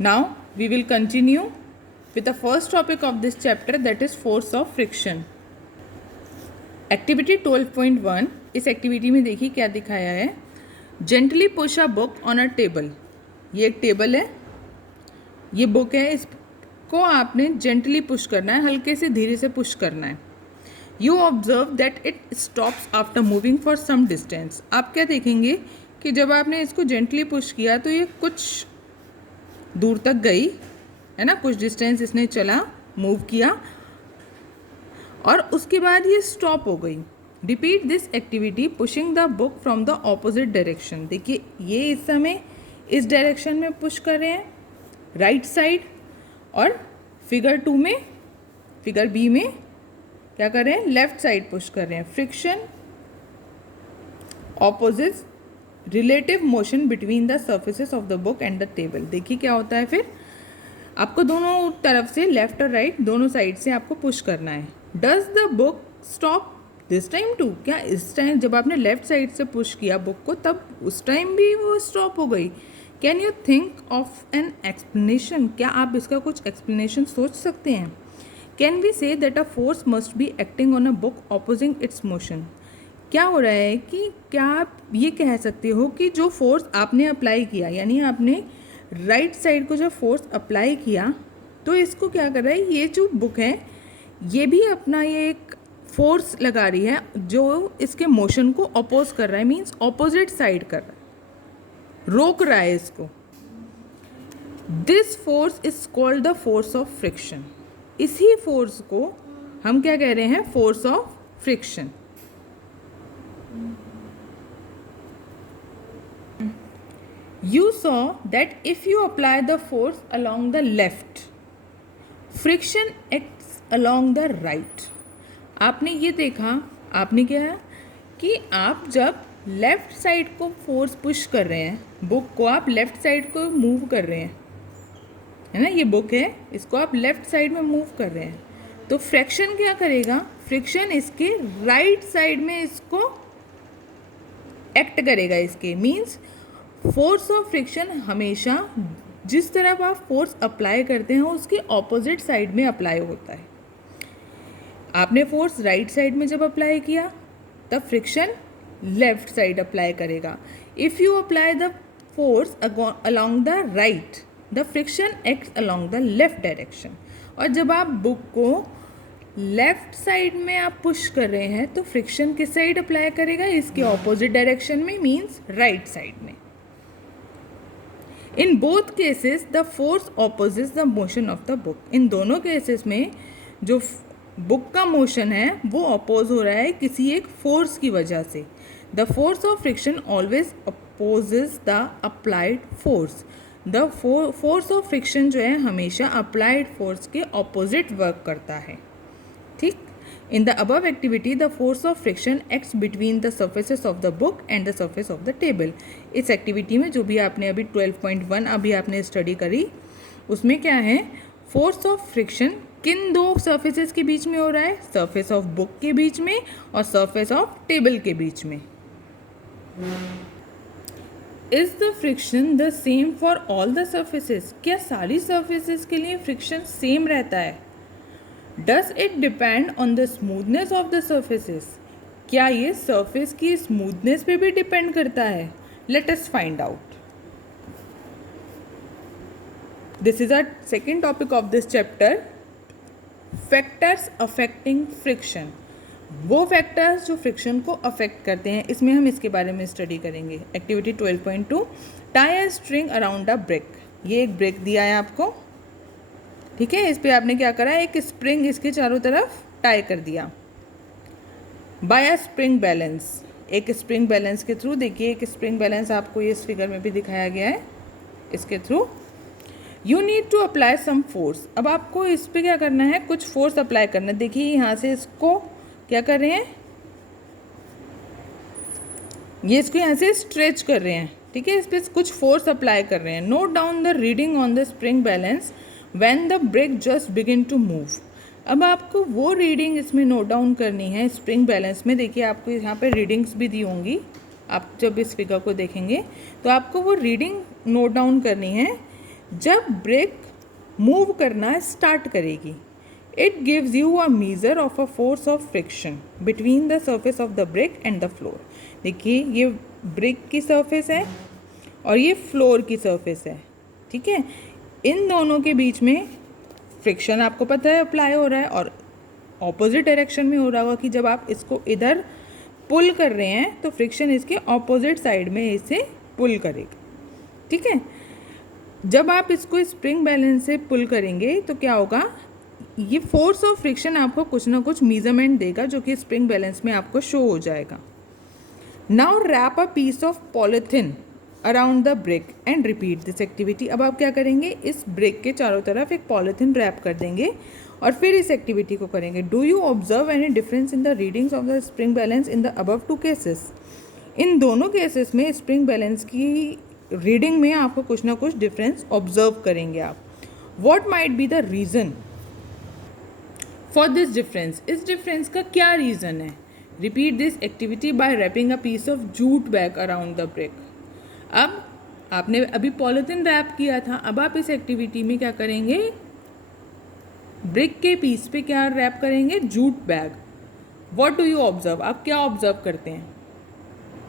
Now we will continue with the first topic of this chapter, that is force of friction. Activity 12.1, इस activity में देखिए क्या दिखाया है. Gently push a book on a table. ये एक table है, ये बुक है, इसको आपने जेंटली पुश करना है, हल्के से धीरे से पुश करना है. You observe that it stops after moving for some distance. आप क्या देखेंगे कि जब आपने इसको जेंटली पुश किया तो ये कुछ दूर तक गई है ना, कुछ डिस्टेंस इसने चला, मूव किया और उसके बाद ये स्टॉप हो गई. Repeat this activity pushing the book from the opposite direction. देखिए ये इस समय इस डायरेक्शन में पुश कर रहे हैं, राइट साइड, और फिगर 2 में, फिगर बी में क्या कर रहे हैं, लेफ्ट साइड पुश कर रहे हैं. Friction opposite relative motion between the surfaces of the book and the table. देखिए क्या होता है, फिर आपको दोनों तरफ से, लेफ्ट और राइट दोनों साइड से आपको पुश करना है. Does the book stop this time too. क्या इस टाइम जब आपने लेफ्ट साइड से पुश किया बुक को, तब उस टाइम भी वो स्टॉप हो गई. Can you think of an explanation. क्या आप इसका कुछ एक्सप्लेनेशन सोच सकते हैं. Can we say that a force must be acting on a book opposing its motion. क्या हो रहा है कि क्या आप ये कह सकते हो कि जो फोर्स आपने अप्लाई किया, यानी आपने राइट साइड को जो फोर्स अप्लाई किया, तो इसको क्या कर रहा है, ये जो बुक है ये भी अपना ये एक फोर्स लगा रही है जो इसके मोशन को अपोज कर रहा है, मीन्स ऑपोजिट साइड कर रहा है, रोक रहा है इसको. This force is called the force of friction. इसी फोर्स को हम क्या कह रहे हैं, force of friction. You saw that if you apply the force along the left, friction acts along the right. आपने ये देखा, आपने क्या है कि आप जब लेफ्ट साइड को फोर्स पुश कर रहे हैं, बुक को आप लेफ्ट साइड को मूव कर रहे हैं, है ना, ये बुक है, इसको आप लेफ्ट साइड में मूव कर रहे हैं, तो फ्रिक्शन क्या करेगा, फ्रिक्शन इसके राइट साइड में इसको एक्ट करेगा. इसके मीन्स फोर्स ऑफ फ्रिक्शन हमेशा जिस तरफ आप फोर्स अप्लाई करते हैं उसके ऑपोजिट साइड में अप्लाई होता है. आपने फोर्स राइट साइड में जब अप्लाई किया तब फ्रिक्शन लेफ्ट साइड अप्लाई करेगा. If you apply the force along the right, the friction acts along the left direction. और जब आप बुक को लेफ्ट साइड में आप पुश कर रहे हैं तो फ्रिक्शन किस साइड अप्लाई करेगा, इसके ऑपोजिट डायरेक्शन में, मीन्स राइट साइड में. In both cases the force opposites the motion of the book. इन दोनों केसेस में जो बुक का मोशन है वो अपोज हो रहा है किसी एक फोर्स की वजह से. The force of friction always opposes the applied force. The force of friction जो है हमेशा अप्लाइड फोर्स के ऑपोजिट वर्क करता है. ठीक. In the above activity, the force of friction acts between the surfaces of the book and the surface of the table. इस activity में जो भी आपने अभी 12.1 अभी आपने स्टडी करी, उसमें क्या है, फोर्स ऑफ फ्रिक्शन किन दो सर्फेसेस के बीच में हो रहा है, सर्फेस ऑफ बुक के बीच में और सर्फेस ऑफ टेबल के बीच में. Is the friction the same for all the surfaces. क्या सारी सर्फेसेस के लिए फ्रिक्शन सेम रहता है. Does it depend on the smoothness of the surfaces. क्या ये surface की smoothness पे भी डिपेंड करता है. Let us find out. This is our second topic of this chapter. Factors affecting friction. वो फैक्टर्स जो फ्रिक्शन को अफेक्ट करते हैं, इसमें हम इसके बारे में स्टडी करेंगे. Activity 12.2, tie a string around a brick. ये एक ब्रेक दिया है आपको, ठीक है. इस पे आपने क्या करा, एक स्प्रिंग इसके चारों तरफ टाई कर दिया. By a spring balance. एक स्प्रिंग बैलेंस के थ्रू, देखिए एक स्प्रिंग बैलेंस आपको इस फिगर में भी दिखाया गया है. इसके through you need to apply some force. अब आपको इस पे क्या करना है, कुछ फोर्स अप्लाई करना है. देखिए यहाँ से इसको क्या कर रहे हैं, ये इसको यहाँ से स्ट्रेच कर रहे हैं, ठीक है. इस पर कुछ फोर्स अप्लाई कर रहे हैं. Note down the reading on the spring balance when the brick just begin to move. अब आपको वो रीडिंग इसमें नोट डाउन करनी है स्प्रिंग बैलेंस में. देखिए आपको यहाँ पे रीडिंग्स भी दी होंगी, आप जब इस फिगर को देखेंगे तो आपको वो रीडिंग नोट डाउन करनी है जब ब्रिक मूव करना स्टार्ट करेगी, it gives you a measure of a force of friction between the surface of the brick and the floor. देखिए ये ब्रिक की सरफेस है और ये फ्लोर की सरफेस है, ठीक है। इन दोनों के बीच में फ्रिक्शन आपको पता है अप्लाई हो रहा है, और ऑपोजिट डायरेक्शन में हो रहा होगा कि जब आप इसको इधर पुल कर रहे हैं तो फ्रिक्शन इसके ऑपोजिट साइड में इसे पुल करेगा, ठीक है। जब आप इसको स्प्रिंग बैलेंस से पुल करेंगे तो क्या होगा, ये फोर्स ऑफ फ्रिक्शन आपको कुछ ना कुछ मेजरमेंट देगा जो कि स्प्रिंग बैलेंस में आपको शो हो जाएगा। Now wrap a piece of polythene around the brick and repeat this activity. अब आप क्या करेंगे, इस ब्रिक के चारों तरफ एक पॉलिथिन रैप कर देंगे और फिर इस एक्टिविटी को करेंगे। Do you observe any difference in the readings of the spring balance in the above two cases. इन दोनों केसेस में स्प्रिंग बैलेंस की रीडिंग में आपको कुछ ना कुछ डिफरेंस ऑब्जर्व करेंगे आप। What might be the reason for this difference, इस डिफरेंस का क्या रीज़न है। Repeat this activity by wrapping a piece of jute bag around the brick. अब आपने अभी पॉलिथिन रैप किया था, अब आप इस एक्टिविटी में क्या करेंगे, ब्रिक के पीस पे क्या रैप करेंगे, jute bag. What do you observe, आप क्या ऑब्जर्व करते हैं।